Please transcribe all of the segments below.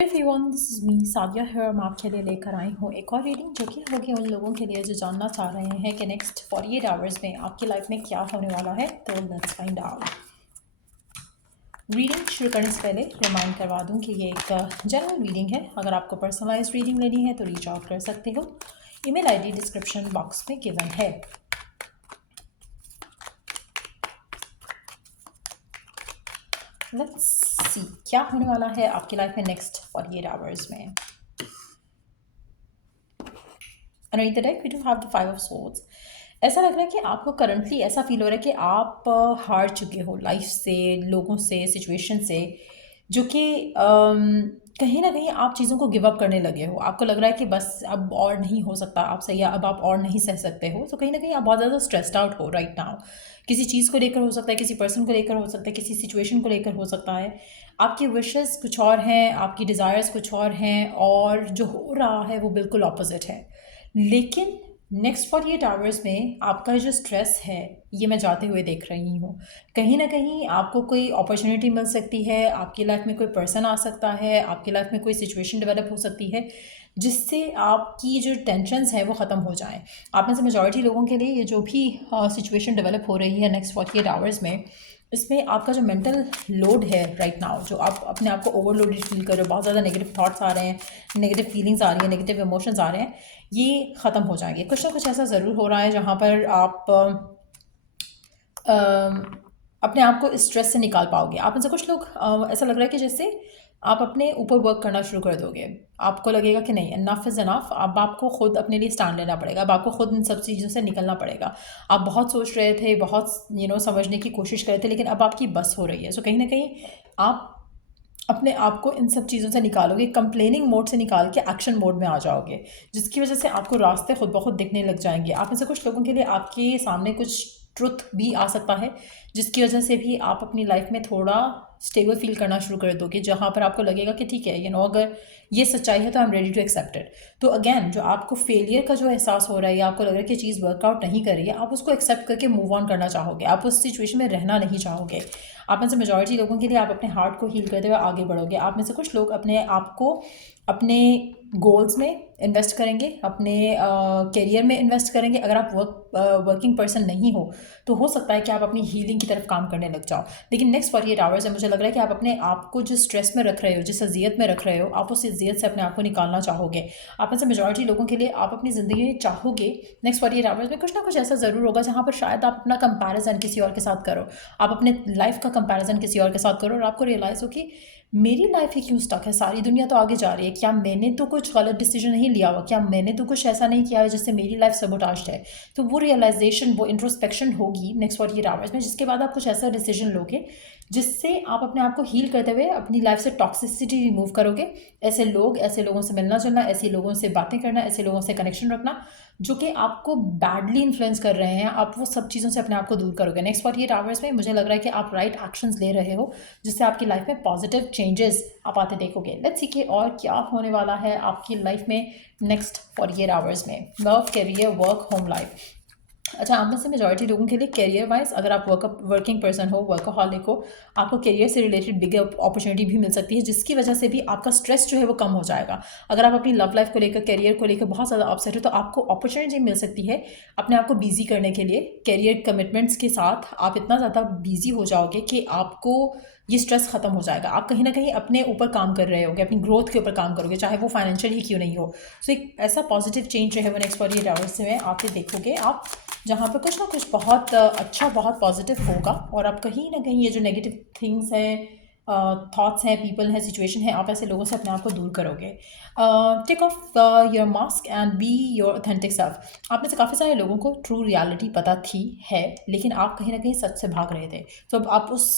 Everyone, this is me Sadia है। मैं आपके लिए लेकर आई हूँ एक और रीडिंग जो कि होगी उन लोगों के लिए जो जानना चाह रहे हैं कि नेक्स्ट 48 आवर्स में आपकी लाइफ में क्या होने वाला है। तो लेट्स फाइंड आउट। रीडिंग शुरू करने से पहले रिमाइंड करवा दूँ कि ये एक जनरल रीडिंग है। अगर आपको पर्सनलाइज रीडिंग लेनी है तो रीच आउट कर सकते हो। ईमेल आईडी डिस्क्रिप्शन बॉक्स में गिवन है। लेट्स सी क्या होने वाला है आपकी लाइफ में नेक्स्ट 48 आवर्स में। Underneath the deck, we do have the Five of Swords. ऐसा लग रहा है कि आपको करंटली ऐसा फील हो रहा है कि आप हार चुके हो लाइफ से, लोगों से, सिचुएशन से, जो कि कहीं ना कहीं आप चीज़ों को गिव अप करने लगे हो। आपको लग रहा है कि बस अब और नहीं हो सकता आपसे, या अब आप और नहीं सह सकते हो। तो कहीं ना कहीं आप बहुत ज़्यादा स्ट्रेस्ड आउट हो राइट नाउ। किसी चीज़ को लेकर हो सकता है, किसी पर्सन को लेकर हो सकता है, किसी सिचुएशन को लेकर हो सकता है। आपकी विशेस कुछ और हैं, आपकी डिज़ायर्स कुछ और हैं, और जो हो रहा है वो बिल्कुल ऑपोजिट है। लेकिन नेक्स्ट 48 आवर्स में आपका जो स्ट्रेस है ये मैं जाते हुए देख रही हूँ। कहीं ना कहीं आपको कोई अपॉर्चुनिटी मिल सकती है, आपकी लाइफ में कोई पर्सन आ सकता है, आपकी लाइफ में कोई सिचुएशन डेवलप हो सकती है जिससे आपकी जो टेंशन्स है वो ख़त्म हो जाएं। आप में से मेजॉरिटी लोगों के लिए ये जो भी सिचुएशन डेवलप हो रही है नेक्स्ट 48 आवर्स में, इसमें आपका जो मेंटल लोड है राइट नाउ, जो आप अपने आप को ओवरलोडेड फील कर रहे हो, बहुत ज़्यादा नेगेटिव थॉट्स आ रहे हैं, नेगेटिव फीलिंग्स आ रही है, नेगेटिव इमोशंस आ रहे हैं, ये ख़त्म हो जाएंगे। कुछ ना कुछ ऐसा ज़रूर हो रहा है जहाँ पर आप अपने आप को स्ट्रेस से निकाल पाओगे। आप में से कुछ लोग ऐसा लग रहा है कि जैसे आप अपने ऊपर वर्क करना शुरू कर दोगे। आपको लगेगा कि नहीं, इनफ इज़ इनफ। अब आपको खुद अपने लिए स्टैंड लेना पड़ेगा, अब आपको खुद इन सब चीज़ों से निकलना पड़ेगा। आप बहुत सोच रहे थे, बहुत समझने की कोशिश कर रहे थे, लेकिन अब आपकी बस हो रही है। सो कहीं ना कहीं आप अपने आप को इन सब चीज़ों से निकालोगे, कंप्लेनिंग मोड से निकाल के एक्शन मोड में आ जाओगे, जिसकी वजह से आपको रास्ते खुद ब खुद दिखने लग जाएंगे। आप में से कुछ लोगों के लिए आपके सामने कुछ ट्रुथ भी आ सकता है, जिसकी वजह से भी आप अपनी लाइफ में थोड़ा स्टेबल फील करना शुरू कर दोगे, जहाँ पर आपको लगेगा कि ठीक है, अगर ये सच्चाई है तो I am ready to accept it. तो अगेन, जो आपको फेलियर का जो एहसास हो रहा है, या आपको लग रहा है कि चीज़ वर्कआउट नहीं कर रही है, आप उसको एक्सेप्ट करके मूव ऑन करना चाहोगे। आप उस सिचुएशन में रहना नहीं चाहोगे। आप में से मेजॉरिटी लोगों के लिए आप अपने हार्ट को हील करते हुए आगे बढ़ोगे। आप में से कुछ लोग अपने आप को अपने गोल्स में इन्वेस्ट करेंगे, अपने करियर में इन्वेस्ट करेंगे। अगर आप वर्किंग पर्सन नहीं हो तो हो सकता है कि आप अपनी हीलिंग की तरफ काम करने लग जाओ। लेकिन नेक्स्ट 48 आवर्स में मुझे लग रहा है कि आप अपने आप को जो स्ट्रेस में रख रहे हो, जिस अजियत में रख रहे हो, आप उस अजियत से अपने आप को निकालना चाहोगे। आप में से मेजॉरिटी लोगों के लिए आप अपनी ज़िंदगी में चाहोगे नेक्स्ट 48 आवर्स में कुछ ना कुछ ऐसा ज़रूर होगा जहाँ पर शायद आप अपना कंपैरिजन किसी और के साथ करो, आप अपने लाइफ का कंपैरिजन किसी और के साथ करो, और आपको रियलाइज़ हो कि मेरी लाइफ ही क्यों स्टक है, सारी दुनिया तो आगे जा रही है। क्या मैंने तो कुछ गलत डिसीजन नहीं लिया हुआ? क्या मैंने तो कुछ ऐसा नहीं किया है जिससे मेरी लाइफ सबोटाज्ड है? तो वो रियलाइजेशन, वो इंट्रोस्पेक्शन होगी नेक्स्ट 48 आवर्स में, जिसके बाद आप कुछ ऐसा डिसीजन लोगे जिससे आप अपने आप को हील करते हुए अपनी लाइफ से टॉक्सिसिटी रिमूव करोगे। ऐसे लोगों से मिलना जुलना, ऐसे लोगों से बातें करना, ऐसे लोगों से कनेक्शन रखना जो कि आपको बैडली इन्फ्लुएंस कर रहे हैं, आप वो सब चीज़ों से अपने आप को दूर करोगे। नेक्स्ट 48 आवर्स में मुझे लग रहा है कि आप राइट एक्शंस ले रहे हो, जिससे आपकी लाइफ में पॉजिटिव चेंजेस आप आते देखोगे। लेट्स सी कि और क्या होने वाला है आपकी लाइफ में नेक्स्ट 48 आवर्स में। Love, career, work, home life. अच्छा, आप में से मेजॉरिटी लोगों के लिए करियर वाइज, अगर आप वर्किंग पर्सन हो, वर्कaholic हो, आपको करियर से रिलेटेड बिग अपॉर्चुनिटी भी मिल सकती है, जिसकी वजह से भी आपका स्ट्रेस जो है वो कम हो जाएगा। अगर आप अपनी लव लाइफ को लेकर, करियर को लेकर बहुत ज़्यादा अपसेट हो, तो आपको अपॉर्चुनिटी मिल सकती है अपने आप को बिजी करने के लिए। करियर कमिटमेंट्स के साथ आप इतना ज़्यादा बिजी हो जाओगे कि आपको ये स्ट्रेस खत्म हो जाएगा। आप कहीं ना कहीं अपने ऊपर काम कर रहे होगे, अपनी ग्रोथ के ऊपर काम करोगे, चाहे वो फाइनेंशियल ही क्यों नहीं हो। सो एक ऐसा पॉजिटिव चेंज जो है वो नेक्स्ट 48 आवर्स में आप देखोगे, आप जहाँ पे कुछ ना कुछ बहुत अच्छा, बहुत पॉजिटिव होगा, और आप कहीं ना कहीं ये जो नेगेटिव थिंग्स हैं, थॉट्स हैं, पीपल हैं, सिचुएशन है, आप ऐसे लोगों से अपने आप को दूर करोगे। Take off your mask and be your authentic self. आप में से काफ़ी सारे लोगों को ट्रू रियलिटी पता थी है, लेकिन आप कहीं ना कहीं सच से भाग रहे थे। तो अब आप उस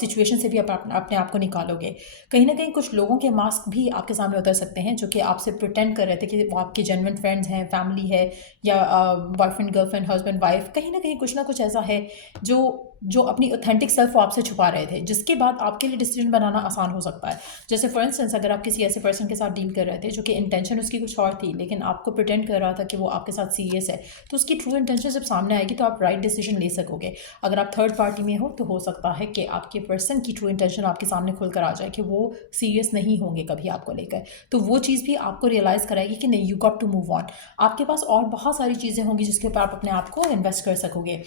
सिचुएशन से भी अपने आप को निकालोगे। कहीं ना कहीं कुछ लोगों के मास्क भी आपके सामने उतर सकते हैं, जो कि आपसे प्रिटेंड कर रहे थे कि वो आपके जेन्युइन फ्रेंड्स हैं, फैमिली है, या बॉयफ्रेंड, गर्लफ्रेंड, हस्बैंड, वाइफ। कहीं ना कुछ ऐसा है जो अपनी ऑथेंटिक सेल्फ को आपसे छुपा रहे थे, जिसके बाद आपके आपके लिए डिसीजन बनाना आसान हो सकता है। जैसे फॉर इंस्टेंस अगर आप किसी ऐसे पर्सन के साथ डील कर रहे थे जो कि इंटेंशन उसकी कुछ और थी, लेकिन आपको प्रिटेंड कर रहा था कि वो आपके साथ सीरियस है, तो उसकी ट्रू इंटेंशन जब सामने आएगी तो आप राइट डिसीजन ले सकोगे। अगर आप थर्ड पार्टी में हो तो हो सकता है कि आपके पर्सन की ट्रू इंटेंशन आपके सामने खुल कर आ जाए कि वो सीरियस नहीं होंगे कभी आपको लेकर, तो वो चीज़ भी आपको रियलाइज़ कराएगी कि नहीं, you got to move on. आपके पास और बहुत सारी चीज़ें होंगी जिसके ऊपर आप अपने आप को इन्वेस्ट कर सकोगे।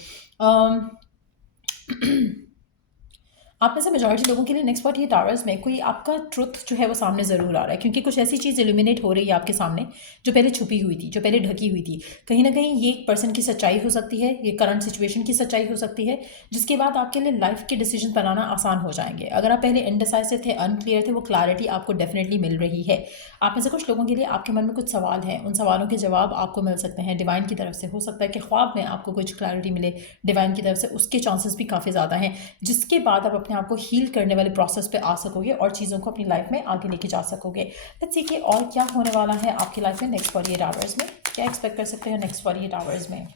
आप में से मेजॉरिटी लोगों के लिए नेक्स्ट 48 आवर्स में कोई आपका ट्रुथ जो है वो सामने ज़रूर आ रहा है, क्योंकि कुछ ऐसी चीज़ इल्यूमिनेट हो रही है आपके सामने जो पहले छुपी हुई थी, जो पहले ढकी हुई थी। कहीं ना कहीं ये एक पर्सन की सच्चाई हो सकती है, ये करंट सिचुएशन की सच्चाई हो सकती है, जिसके बाद आपके लिए लाइफ के डिसीजन बनाना आसान हो जाएंगे। अगर आप पहले इनडिसाइसिव थे, अनक्लियर थे, वो क्लैरिटी आपको डेफिनेटली मिल रही है। आप में से कुछ लोगों के लिए आपके मन में कुछ सवाल हैं, उन सवालों के जवाब आपको मिल सकते हैं डिवाइन की तरफ से। हो सकता है कि ख्वाब में आपको कुछ क्लैरिटी मिले डिवाइन की तरफ से, उसके चांसेस भी काफ़ी ज़्यादा हैं, जिसके बाद आप अपने आप को हील करने वाले प्रोसेस पे आ सकोगे और चीज़ों को अपनी लाइफ में आगे लेके जा सकोगे। लेट्स सी कि और क्या होने वाला है आपकी लाइफ में नेक्स्ट 48 आवर्स में, क्या एक्सपेक्ट कर सकते हैं नेक्स्ट 48 आवर्स में।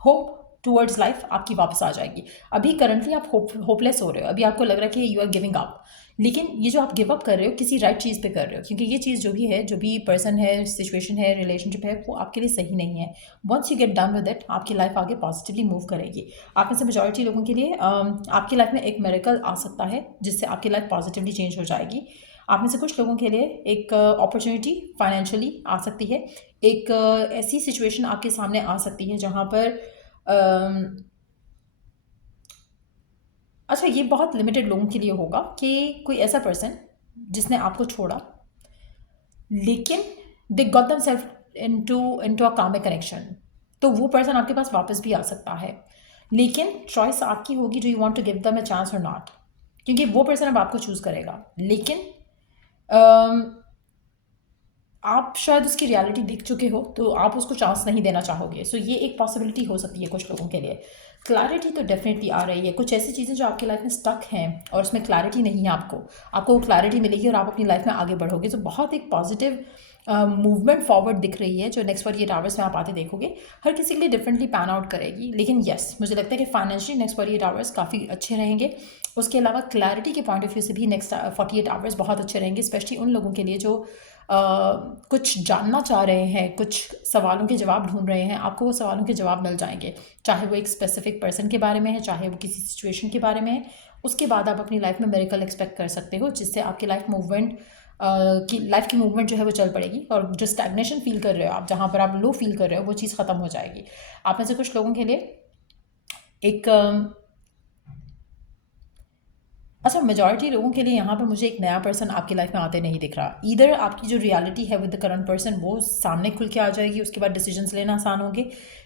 होप टूवर्ड्स लाइफ आपकी वापस आ जाएगी। अभी करंटली आप होपलेस हो रहे हो, अभी आपको लग रहा है कि यू आर गिविंग अप, लेकिन ये जो आप गिव अप कर रहे हो किसी राइट चीज़ पे कर रहे हो, क्योंकि ये चीज़ जो भी है, जो भी पर्सन है, सिचुएशन है, रिलेशनशिप है, वो आपके लिए सही नहीं है। Once you get done with it, आपकी लाइफ आगे पॉजिटिवली मूव करेगी। आप में से मेजॉरिटी लोगों के लिए आपकी लाइफ में एक मिरेकल आ सकता है जिससे आपकी लाइफ पॉजिटिवली चेंज हो जाएगी। आप में से कुछ लोगों के लिए एक अपॉर्चुनिटी फाइनेंशियली आ सकती है, एक ऐसी सिचुएशन आपके सामने आ सकती है जहाँ पर अच्छा, ये बहुत लिमिटेड लोगों के लिए होगा कि कोई ऐसा पर्सन जिसने आपको छोड़ा, लेकिन they got themselves into a karmic connection, तो वो पर्सन आपके पास वापस भी आ सकता है, लेकिन चॉइस आपकी होगी, जो you want to give them a chance और नॉट, क्योंकि वो पर्सन अब आपको चूज़ करेगा, लेकिन आप शायद उसकी रियलिटी देख चुके हो तो आप उसको चांस नहीं देना चाहोगे। सो ये एक पॉसिबिलिटी हो सकती है कुछ लोगों के लिए। क्लैरिटी तो डेफिनेटली आ रही है, कुछ ऐसी चीज़ें जो आपकी लाइफ में स्टक हैं और उसमें क्लैरिटी नहीं है, आपको वो क्लैरिटी मिलेगी और आप अपनी लाइफ में आगे बढ़ोगे। तो बहुत एक पॉजिटिव मूवमेंट फॉरवर्ड दिख रही है जो नेक्स्ट 48 आवर्स में आप आते देखोगे। हर किसी के लिए डिफरेंटली पैन आउट करेगी, लेकिन येस, मुझे लगता है कि फाइनेंशियली नेक्स्ट 48 आवर्स काफ़ी अच्छे रहेंगे। उसके अलावा क्लैरिटी के पॉइंट ऑफ व्यू से भी नेक्स्ट 48 आवर्स बहुत अच्छे रहेंगे, स्पेशली उन लोगों के लिए जो कुछ जानना चाह रहे हैं, कुछ सवालों के जवाब ढूंढ रहे हैं। आपको वो सवालों के जवाब मिल जाएंगे, चाहे वो एक स्पेसिफिक पर्सन के बारे में है, चाहे वो किसी सिचुएशन के बारे में है। उसके बाद आप अपनी लाइफ में मिरेकल एक्सपेक्ट कर सकते हो, जिससे आपकी लाइफ की मूवमेंट जो है वो चल पड़ेगी, और जो स्टैग्नेशन फील कर रहे हो आप, जहाँ पर आप लो फील कर रहे हो, वो चीज़ ख़त्म हो जाएगी। आप में से कुछ लोगों के लिए एक अच्छा, मेजॉरिटी लोगों के लिए यहाँ पर मुझे एक नया पर्सन आपकी लाइफ में आते नहीं दिख रहा। इधर आपकी जो रियलिटी है विद द करंट पर्सन वो सामने खुल के आ जाएगी, उसके बाद डिसीजंस लेना आसान होंगे,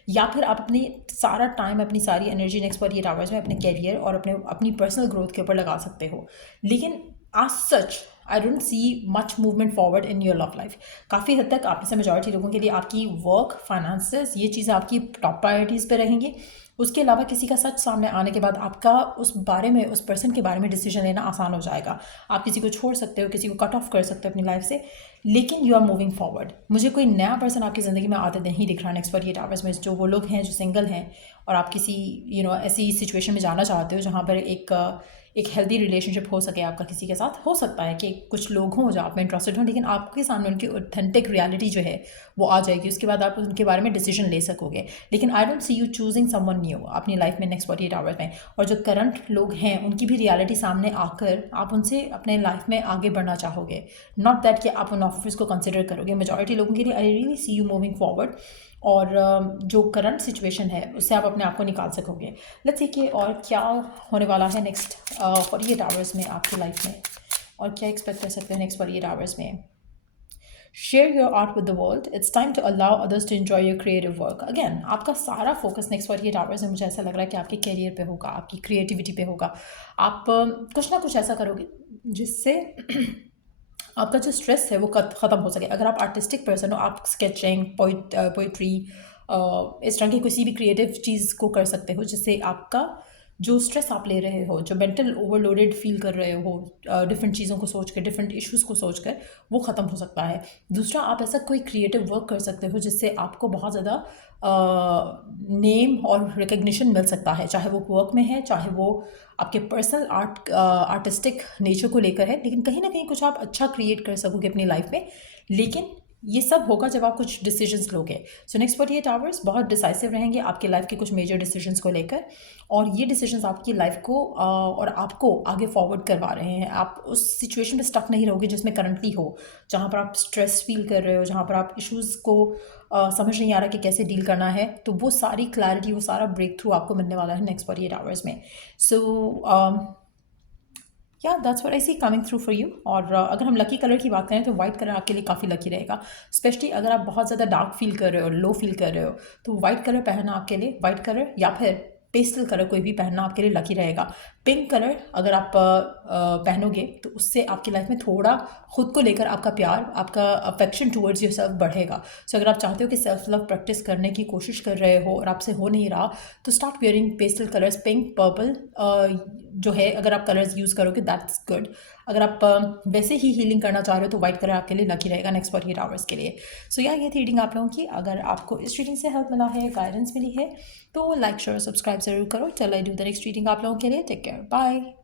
या फिर आप अपनी सारा टाइम, अपनी सारी एनर्जी नेक्स्ट 48 आवर्स में अपने कैरियर और अपनी पर्सनल ग्रोथ के ऊपर लगा सकते हो। लेकिन आज such I don't see much movement forward in your love life. काफ़ी हद तक आप में से मेजॉरिटी लोगों के लिए आपकी वर्क, फाइनेंसेस, ये चीज़ें आपकी टॉप प्रायोरिटीज़ पे रहेंगी। उसके अलावा किसी का सच सामने आने के बाद आपका उस बारे में, उस पर्सन के बारे में डिसीजन लेना आसान हो जाएगा। आप किसी को छोड़ सकते हो, किसी को कट ऑफ कर सकते हो अपनी लाइफ से, लेकिन यू आर मूविंग फॉरवर्ड। मुझे कोई नया पर्सन आपकी ज़िंदगी में आते नहीं दिख रहा नेक्स्ट 48 आवर्स में। जो वो लोग हैं जो सिंगल हैं और आप किसी ऐसी सिचुएशन में जाना चाहते हो जहाँ पर एक हेल्दी रिलेशनशिप हो सके आपका किसी के साथ, हो सकता है कि कुछ लोग हों जो आप में इंटरेस्टेड हों, लेकिन आपके सामने उनकी ऑथेंटिक रियलिटी जो है वो आ जाएगी। उसके बाद आप उनके बारे में डिसीजन ले सकोगे। लेकिन आई don't C you choosing someone new अपनी लाइफ में नेक्स्ट 48 आवर्स में। और जो करंट लोग हैं उनकी भी रियलिटी सामने आकर आप उनसे अपने लाइफ में आगे बढ़ना चाहोगे, नॉट दैट कि आप उन ऑफर्स को कंसिडर करोगे। मेजॉरिटी लोगों के लिए I really see you moving forward, और जो करंट सिचुएशन है उससे आप अपने आप को निकाल सकोगे। लेट्स सी कि और क्या होने वाला है नेक्स्ट 48 आवर्स में आपकी लाइफ में, और क्या एक्सपेक्ट कर सकते हैं नेक्स्ट 48 आवर्स में। Share your art with the world, it's time to allow others to enjoy your creative work. Again आपका सारा फोकस नेक्स्ट 48 आवर्स में मुझे ऐसा लग रहा है कि आपके करियर पे होगा, आपकी क्रिएटिविटी पे होगा। आप कुछ ना कुछ ऐसा करोगे जिससे आपका जो स्ट्रेस है वो ख़त्म हो सके। अगर आप आर्टिस्टिक पर्सन हो, आप स्केचिंग, पोइट्री, इस तरह की किसी भी क्रिएटिव चीज़ को कर सकते हो जिससे आपका जो स्ट्रेस आप ले रहे हो, जो मेंटल ओवरलोडेड फील कर रहे हो डिफरेंट चीज़ों को सोच कर, डिफरेंट इश्यूज़ को सोच कर, वो ख़त्म हो सकता है। दूसरा, आप ऐसा कोई क्रिएटिव वर्क कर सकते हो जिससे आपको बहुत ज़्यादा नेम और रिकग्निशन मिल सकता है, चाहे वो वर्क में है, चाहे वो आपके पर्सनल आर्टिस्टिक नेचर को लेकर है, लेकिन कहीं ना कहीं कुछ आप अच्छा क्रिएट कर सकोगे अपनी लाइफ में। लेकिन ये सब होगा जब आप कुछ डिसीजंस लोगे। सो नेक्स्ट 48 आवर्स बहुत डिसाइसिव रहेंगे आपके लाइफ के कुछ मेजर डिसीजंस को लेकर, और ये डिसीजंस आपकी लाइफ को और आपको आगे फॉरवर्ड करवा रहे हैं। आप उस सिचुएशन में स्टक नहीं रहोगे जिसमें करंटली हो, जहाँ पर आप स्ट्रेस फील कर रहे हो, जहाँ पर आप इश्यूज़ को समझ नहीं आ रहा कि कैसे डील करना है। तो वो सारी क्लैरिटी, वो सारा ब्रेक थ्रू आपको मिलने वाला है नेक्स्ट 48 आवर्स में। So yeah that's what I see coming through for you. और अगर हम लकी कलर की बात करें तो वाइट कलर आपके लिए काफ़ी लकी रहेगा, स्पेशली अगर आप बहुत ज़्यादा डार्क फील कर रहे हो, लो फील कर रहे हो, तो वाइट कलर पहनना आपके लिए, वाइट कलर या फिर पेस्टल कलर कोई भी पहनना आपके लिए लकी रहेगा। पिंक कलर अगर आप पहनोगे तो उससे आपकी लाइफ में थोड़ा खुद को लेकर आपका प्यार, आपका अफेक्शन टूवर्ड्स योर सेल्फ बढ़ेगा। सो अगर आप चाहते हो कि सेल्फ लव प्रैक्टिस करने की कोशिश कर रहे हो और आपसे हो नहीं रहा, तो start wearing pastel colours, pink, purple जो है, अगर आप कलर्स यूज़ करोगे दैट्स गुड। अगर आप वैसे ही हीलिंग करना चाह रहे हो तो वाइट कलर आपके लिए लकी रहेगा नेक्स्ट 48 आवर्स के लिए। सो या ये थी रीडिंग आप लोगों की। अगर आपको इस रीडिंग से हेल्प मिला है, गाइडेंस मिली है, तो लाइक शेयर सब्सक्राइब जरूर करो। चलो I do the next reading आप लोगों के लिए। Take care, bye.